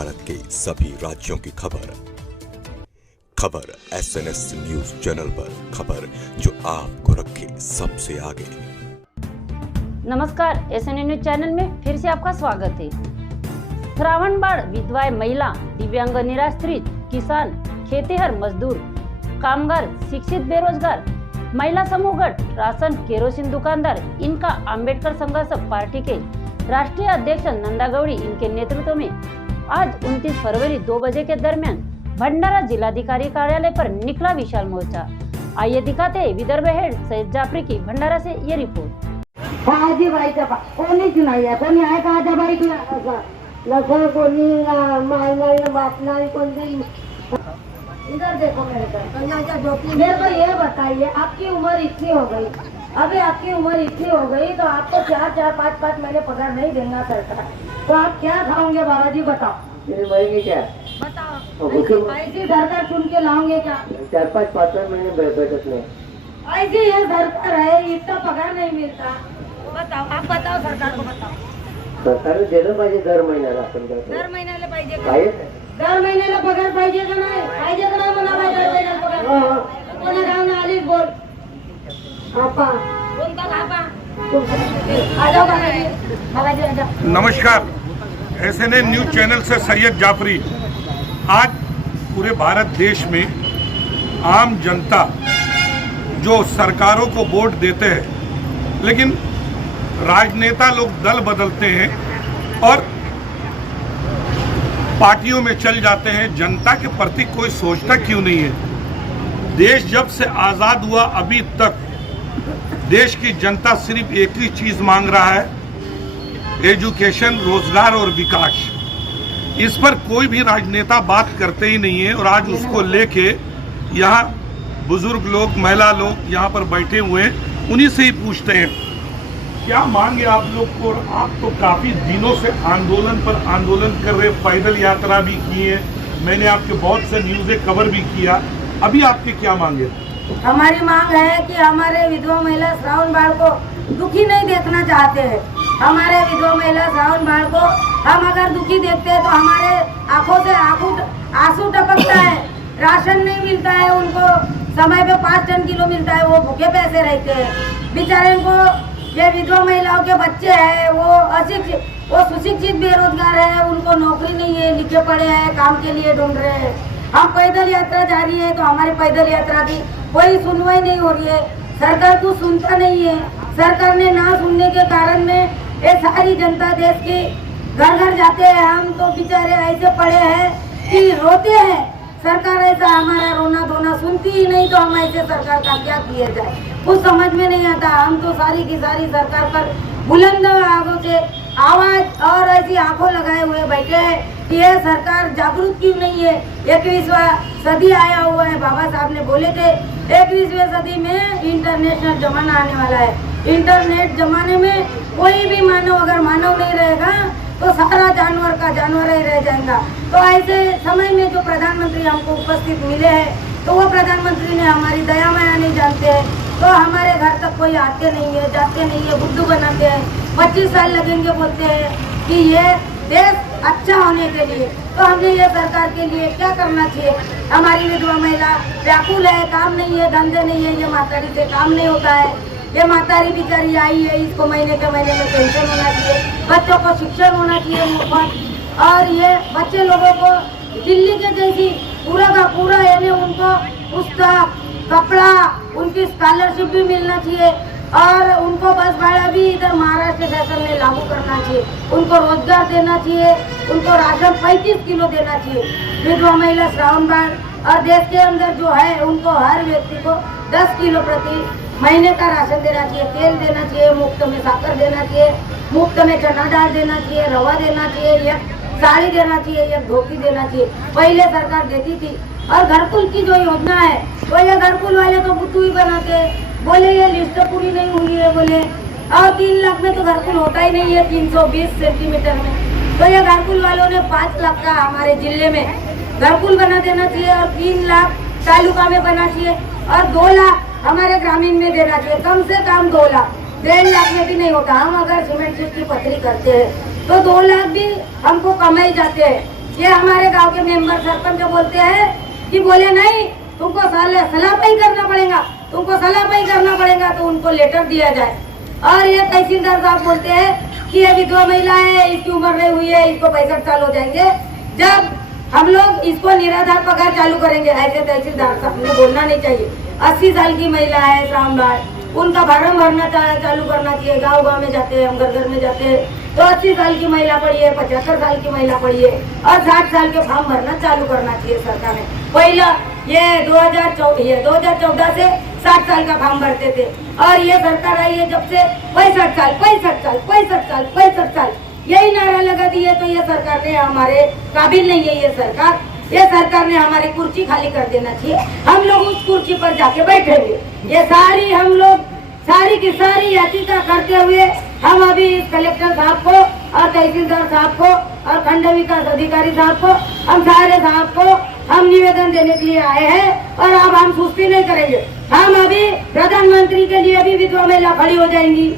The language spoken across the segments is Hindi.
भारत के सभी राज्यों की खबर SNS न्यूज चैनल पर, खबर जो आपको रखे सबसे आगे। नमस्कार, SNN न्यूज चैनल में फिर से आपका स्वागत है। श्रावणबाड़ विधवाएं, महिला, दिव्यांग, निराश्रित, किसान, खेतीहर मजदूर, कामगार, शिक्षित, बेरोजगार, महिला समूह गट, राशन, केरोसिन दुकानदार, इनका अंबेडकर संघर्ष पार्टी के राष्ट्रीय अध्यक्ष नंदा गौड़ी इनके नेतृत्व में आज 29 फरवरी 2 बजे के दरमियान भंडारा जिलाधिकारी कार्यालय पर निकला विशाल मोर्चा। आइए दिखाते हैं विदर्भ हेड सैयद जाफरी की भंडारा से ये रिपोर्ट। कोणी नाही कोणी आहे का आजाबाई लखो कोणी माय नाही बाप नाही कोणी। इधर देखो मेरे को ये बताइए, आपकी उम्र इतनी हो गई, अभी आपकी उम्र इतनी हो गई तो आपको 4-4, 5-5 महीने पगार नहीं देना सरकार, तो आप क्या खाओगे बाबा जी बताओ। महीने क्या बताओ, ऐसी सरकार चुन के लाओगे क्या? 4-5 महीने बैठक में ऐसी ये सरकार है, इतना पगार नहीं मिलता। बताओ, आप बताओ, सरकार को बताओ। सरकारने दिलं पाहिजे दर महिन्याला, आपण दर महिन्याला पाहिजे का? काय दर महिन्याला पगार पाहिजे का नाही? पाहिजे का नाही म्हणा पाहिजे पगार? कोणी राहून आलीच बोल आपा कोणता आपा आ जाओ बाबाजी आ जाओ। नमस्कार, SNN न्यूज चैनल से सैयद जाफरी। आज पूरे भारत देश में आम जनता जो सरकारों को वोट देते हैं, लेकिन राजनेता लोग दल बदलते हैं और पार्टियों में चल जाते हैं, जनता के प्रति कोई सोचता क्यों नहीं है। देश जब से आज़ाद हुआ अभी तक देश की जनता सिर्फ एक ही चीज़ मांग रहा है, एजुकेशन, रोजगार और विकास। इस पर कोई भी राजनेता बात करते ही नहीं है और आज उसको लेके यहाँ बुजुर्ग लोग, महिला लोग यहाँ पर बैठे हुए हैं, उन्हीं से ही पूछते हैं क्या मांगे आप लोग को। आप तो काफ़ी दिनों से आंदोलन पर आंदोलन कर रहे, पैदल यात्रा भी की है, मैंने आपके बहुत से न्यूज़ें कवर भी किया, अभी आपके क्या मांगे? हमारी मांग है कि हमारे विधवा महिला श्रावणबाड़ को दुखी नहीं देखना चाहते हैं। हमारे विधवा महिला श्रावणबाड़ को हम अगर दुखी देखते हैं तो हमारे आंखों से आंसू टपकता है। राशन नहीं मिलता है उनको, समय पे 5 टन किलो मिलता है, वो भूखे पैसे रहते हैं बेचारे को। ये विधवा महिलाओं के बच्चे हैं, वो सुशिक्षित बेरोजगार है, उनको नौकरी नहीं है, लिखे पड़े हैं, काम के लिए ढूंढ रहे हैं। हम पैदल यात्रा जा रही है तो हमारी पैदल यात्रा की कोई सुनवाई नहीं हो रही है, सरकार को सुनता नहीं है। सरकार ने ना सुनने के कारण में ये सारी जनता देश की घर घर जाते हैं, हम तो बेचारे ऐसे पड़े हैं कि रोते हैं। सरकार ऐसा हमारा रोना धोना सुनती ही नहीं, तो हम ऐसे सरकार का क्या किया जाए, कुछ समझ में नहीं आता। हम तो सारी की सारी सरकार पर बुलंद आवाज़ों से आवाज और ऐसी आंखों लगाए हुए बैठे हैं कि यह सरकार जागरूक क्यों नहीं है। 21वीं सदी आया हुआ है, बाबा साहब ने बोले थे 21वीं सदी में इंटरनेशनल जमाना आने वाला है। इंटरनेट जमाने में कोई भी मानव अगर मानव नहीं रहेगा तो सारा जानवर का जानवर ही रह जाएगा। तो ऐसे समय में जो प्रधानमंत्री हमको उपस्थित मिले हैं, तो वो प्रधानमंत्री ने हमारी दया माया नहीं जानते हैं, तो हमारे घर तक कोई आते नहीं है, जाते नहीं है, बुद्धू बनाते हैं। 25 साल लगेंगे बोलते हैं कि ये देश अच्छा होने के लिए। तो हमने ये सरकार के लिए क्या करना चाहिए? हमारी विधवा महिला व्याकुल है, काम नहीं है, धंधे नहीं है, ये मातारी से काम नहीं होता है। ये मातारी बेचारी आई है, इसको महीने के महीने में पेंशन होना चाहिए, बच्चों को शिक्षण होना चाहिए मुफ्त, और ये बच्चे लोगों को दिल्ली के जैसी पूरा का पूरा यानी उनको पुस्तक, कपड़ा, उनकी स्कॉलरशिप भी मिलना चाहिए, और उनको बस भाड़ा भी इधर महाराष्ट्र शासन ने लागू करना चाहिए, उनको रोजगार देना चाहिए, उनको राशन 35 किलो देना चाहिए। विधवा महिला श्रावणबाड़ और देश के अंदर जो है उनको हर व्यक्ति को 10 किलो प्रति महीने का राशन देना चाहिए, तेल देना चाहिए, मुफ्त में साकर देना चाहिए, मुफ्त में चना दाल देना चाहिए, रवा देना चाहिए, एक साड़ी देना चाहिए, एक धोती देना चाहिए। पहले सरकार देती थी। और घरकुल की जो योजना है, वो ये घरकुल वाले तो बुद्धू ही बनाते, बोले ये लिस्ट पूरी नहीं हुई है बोले, और 3 लाख में तो घरकुल होता ही नहीं है 320 सेंटीमीटर में। तो ये घरकुल वालों ने 5 लाख का हमारे जिले में घरकुल बना देना चाहिए, और 3 लाख तालुका में बना चाहिए, और 2 लाख हमारे ग्रामीण में देना चाहिए, कम से कम 2 लाख। 1.5 लाख में भी नहीं होता। हम अगर सीमेंट शीट की पथरी करते हैं तो 2 लाख भी हमको कमाई जाते हैं। ये हमारे गांव के मेंबर सरपंच बोलते हैं कि बोले नहीं तुमको सलापाई करना पड़ेगा, तुमको सलापाई करना पड़ेगा, तो उनको लेटर दिया जाए। और ये तहसीलदार साहब बोलते हैं कि ये विधवा महिला है, इसकी उम्र नहीं हुई है, इसको 65 साल हो जाएंगे जब हम लोग इसको निराधार पगार चालू करेंगे। ऐसे तहसीलदार साहब ने बोलना नहीं चाहिए। 80 साल की महिला है श्रावण बाढ़, उनका फार्म भरना चालू करना चाहिए। गाँव गाँव में जाते हैं, हम घर घर में जाते हैं, तो 80 साल की महिला पड़ी है, 75 साल की महिला पड़ी है और 60 साल के फॉर्म भरना चालू करना चाहिए सरकार ने। पहला ये 2014 से 60 साल का फॉर्म भरते थे और ये सरकार आई है जब से 65 साल यही नारा लगा दिए। तो ये सरकार ने हमारे काबिल नहीं है। ये सरकार ने हमारी कुर्सी खाली कर देना चाहिए। हम लोग उस कुर्सी पर जाके बैठेंगे। ये सारी हम लोग सारी की सारी याचिका करते हुए हम अभी कलेक्टर साहब को और तहसीलदार साहब को और खंड विकास अधिकारी साहब को, हम सारे साहब को हम निवेदन देने के लिए आए हैं। और अब हम सुस्ती नहीं करेंगे। हम अभी प्रधानमंत्री के लिए भी विधवा महिला खड़ी हो जाएंगी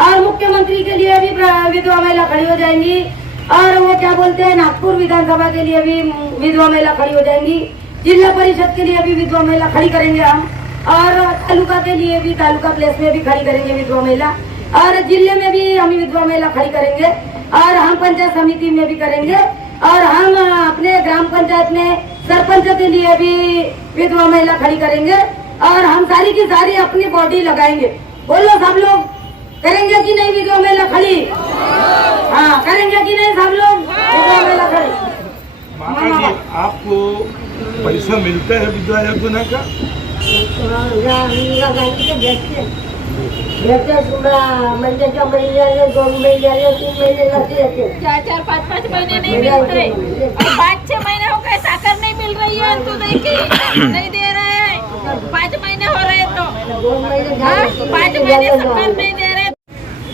और मुख्यमंत्री के लिए भी विधवा महिला खड़ी हो जाएंगी और वो क्या बोलते हैं नागपुर विधानसभा के लिए भी विधवा महिला खड़ी हो जाएंगी। जिला परिषद के लिए भी विधवा महिला खड़ी करेंगे हम, और तालुका के लिए भी, तालुका प्लेस में भी खड़ी करेंगे विधवा महिला, और जिले में भी हम विधवा महिला खड़ी करेंगे, और हम पंचायत समिति में भी करेंगे, और हम अपने ग्राम पंचायत में सरपंच के लिए भी विधवा महिला खड़ी करेंगे। और हम सारी की सारी अपनी बॉडी लगाएंगे। बोलो सब लोग करेंगे कि नहीं विधवा महिला खड़ी? हाँ, करेंगे कि नहीं सब लोग विधवा महिला खड़ी? माता जी, आपको पैसा मिलता है विधवा योजना का? महिन्याच्या महिन्याने 2 महिन्याने 3 महिने जाते हैं। 4-4, 5-5 महीने नहीं मिल रहे और 5-6 महीने हो गए साकर नहीं मिल रही है। तो नहीं दे रहे हैं। 5 महीने हो रहे तो 5 महीने सरकार नहीं दे रहे।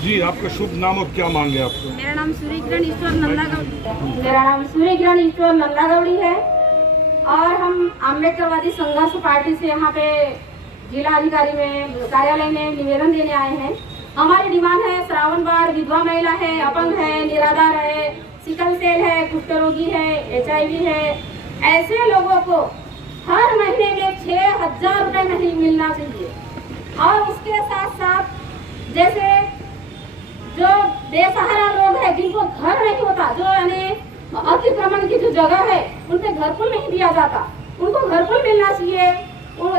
जी, आपका शुभ नाम और क्या मांगे आपको? मेरा नाम सूर्यकिरण ईश्वर नंदागौड़ी है और हम अम्बेडकरवादी संघर्ष पार्टी से यहाँ पे जिला अधिकारी में कार्यालय में निवेदन देने आए हैं। हमारी डिमांड है श्रावण बाढ़, विधवा महिला है, अपंग है, निराधार है, सिकल सेल है, कुष्ठ रोगी है, HIV है, ऐसे लोगों को हर महीने में 6,000 रुपये नहीं मिलना चाहिए। और उसके साथ साथ जैसे जो बेसहारा लोग है जिनको घर नहीं होता, जो यानी अतिक्रमण की जो जगह है उनपे घरकुल नहीं दिया जाता, उनको घरकुल मिलना चाहिए।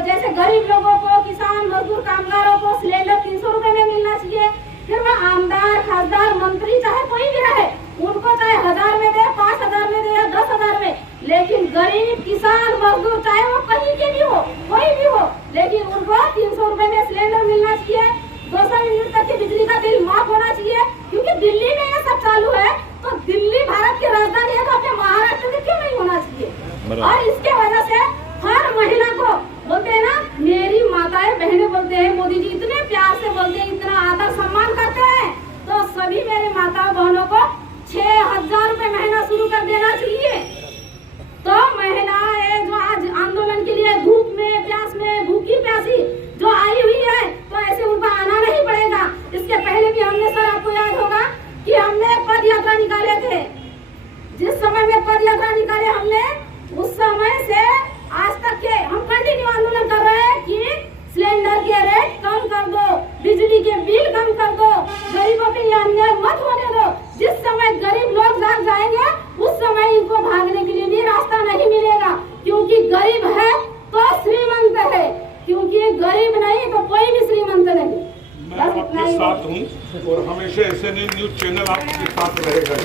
जैसे गरीब लोगों को, किसान, मजदूर, कामगारों को सिलेंडर 300 रुपए में मिलना चाहिए। फिर वह आमदार, खासदार, मंत्री चाहे कोई भी रहे, उनको चाहे 1000 में दे, 5000 में दे या 10,000 में, लेकिन गरीब, किसान, मजदूर चाहे वो कहीं के भी हो, कोई भी हो, लेकिन उनको 300 रुपए में सिलेंडर मिलना चाहिए। 200 यूनिट तक की बिजली का बिल माफ होना चाहिए। क्योंकि दिल्ली में ये सब चालू है, तो दिल्ली भारत की राजधानी है, तो अपने महाराष्ट्र में क्यों नहीं होना चाहिए? और इसके वजह से हर महिला को बोलते हैं ना, मेरी माताएं बहनें बोलते हैं, मोदी जी इतने प्यार से बोलते हैं, इतना आदर सम्मान करते हैं, तो सभी मेरे माताओं बहनों को 6,000 रुपए महीना शुरू कर देना चाहिए। तो महिलाएं जो आज आंदोलन के लिए धूप में, प्यास में, भूखी प्यासी जो आई हुई है, तो ऐसे उनको आना नहीं पड़ेगा। इसके पहले भी हमने, सर आपको याद होगा कि हमने पद यात्रा निकाले थे। जिस समय में पद यात्रा निकाले हमने, उस समय से आज तक के हम कंटिन्यू आंदोलन कर रहे हैं कि सिलेंडर के रेट कम कर दो, बिजली के बिल कम कर दो, गरीबों पे अन्याय मत होने दो। जिस समय गरीब लोग जाग जाएंगे, उस समय इनको भागने के लिए भी रास्ता नहीं मिलेगा। क्योंकि गरीब है तो श्रीमंत है, क्योंकि गरीब नहीं तो कोई भी श्रीमंत नहीं। मैं आपके साथ हूँ और हमेशा SNN न्यूज चैनल आपके साथ रहेगा।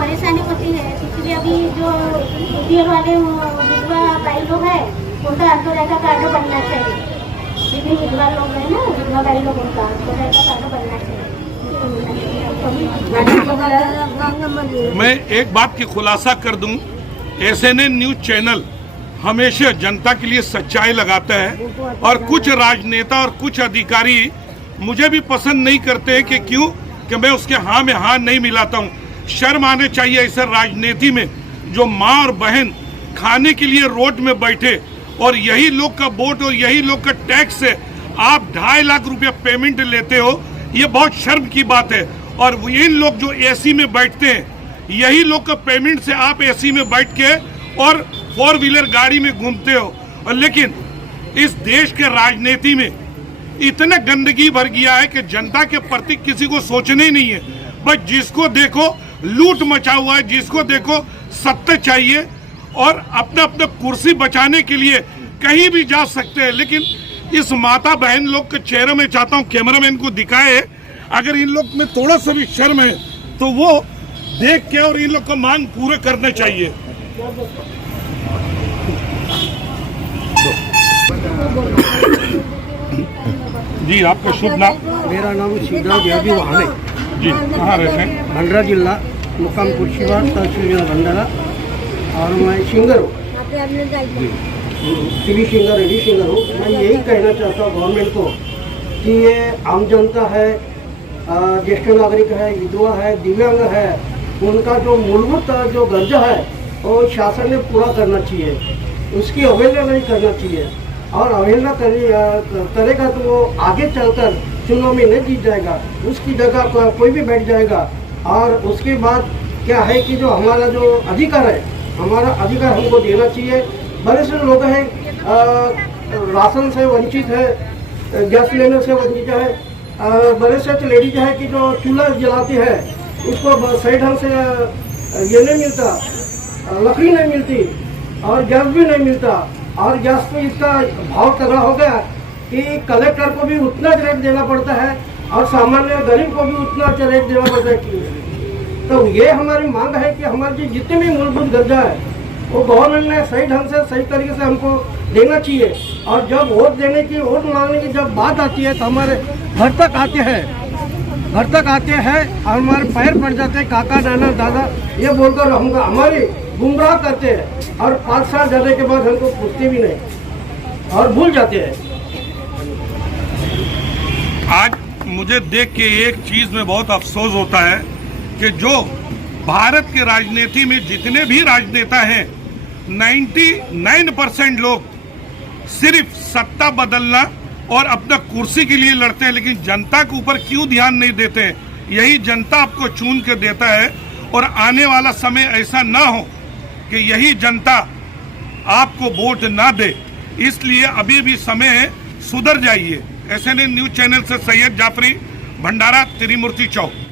परेशानी होती है, इसलिए अभी जो BPL वाले विधवा भाई लोग हैं, उनका अंत्योदय का कार्ड बनना चाहिए। जितने विधवा लोग हैं ना, विधवा भाई लोग, उनका अंत्योदय का कार्ड बनना चाहिए। मैं एक बात की खुलासा कर दूं, SNN न्यूज चैनल हमेशा जनता के लिए सच्चाई लगाता है और कुछ राजनेता और कुछ अधिकारी मुझे भी पसंद नहीं करते हैं कि क्यों कि मैं उसके हाँ में हाँ नहीं मिलाता हूँ। शर्म आने चाहिए ऐसे राजनीति में जो माँ और बहन खाने के लिए रोड में बैठे और यही लोग का वोट और यही लोग का टैक्स से आप 2.5 लाख रुपया पेमेंट लेते हो। ये बहुत शर्म की बात है। और इन लोग जो एसी में बैठते हैं, यही लोग का पेमेंट से आप एसी में बैठ के और 4 व्हीलर गाड़ी में घूमते हो। और लेकिन इस देश के राजनीति में इतना गंदगी भर गया है कि जनता के प्रति किसी को सोचना ही नहीं है। बस जिसको देखो लूट मचा हुआ है, जिसको देखो सत्ता चाहिए और अपना अपना कुर्सी बचाने के लिए कहीं भी जा सकते हैं। लेकिन इस माता बहन लोग के चेहरे में चाहता हूँ कैमरामैन को दिखाए, अगर इन लोग में थोड़ा सा भी शर्म है तो वो देख के और इन लोग को मांग पूरे करने चाहिए। जी, आपका शुभ नाम? मेरा नाम शिवराज यादव वाहन है जी, कहाँ रहते हैं? भंडारा जिला मुकाम कुर्शीबाग तहसील जिला भंडारा, और मैं सिंगर हूँ, टीवी सिंगर, रेडियो सिंगर हूँ। मैं यही कहना चाहता हूँ गवर्नमेंट को कि ये आम जनता है, ज्येष्ठ नागरिक है, विधवा है, दिव्यांग है, उनका जो मूलभूत जो दर्जा है वो शासन ने पूरा करना चाहिए, उसकी अवहेलना नहीं करना चाहिए। और अवहेलना करेगा तो वो आगे चलकर चुनाव में नहीं जीत जाएगा, उसकी जगह कोई भी बैठ जाएगा। और उसके बाद क्या है कि जो हमारा जो अधिकार है, हमारा अधिकार हमको देना चाहिए। बड़े से लोग हैं राशन से वंचित है, गैस लेने से वंचित है, बड़े से लेडीज है कि जो चूल्हा जलाती है उसको सही ढंग से ये नहीं मिलता, लकड़ी नहीं मिलती और गैस भी नहीं मिलता। और गैस पे इसका भाव तगड़ा हो गया कि कलेक्टर को भी उतना रेट देना पड़ता है और सामान्य गरीब को भी उतना रेट देना पड़ता है। तो ये हमारी मांग है कि हमारी जितने भी मूलभूत दर्जा है वो गवर्नमेंट ने सही ढंग से, सही तरीके से हमको देना चाहिए। और जब वोट देने की, वोट मांगने की जब बात आती है तो हमारे घर तक आते हैं और हमारे पैर पड़ जाते हैं, काका नाना दादा ये बोलकर हमको हमारी गुमराह करते हैं। और 5 साल जाने के बाद हमको पूछते भी नहीं और भूल जाते हैं। आज मुझे देख के एक चीज में बहुत अफसोस होता है कि जो भारत के राजनीति में जितने भी राजनेता हैं, 99% लोग सिर्फ सत्ता बदलना और अपना कुर्सी के लिए लड़ते हैं, लेकिन जनता के ऊपर क्यों ध्यान नहीं देते हैं। यही जनता आपको चुन के देता है और आने वाला समय ऐसा ना हो कि यही जनता आपको वोट ना दे। इसलिए अभी भी समय है, सुधर जाइए। SNN न्यूज चैनल से सैयद जाफरी, भंडारा, त्रिमूर्ति चौक।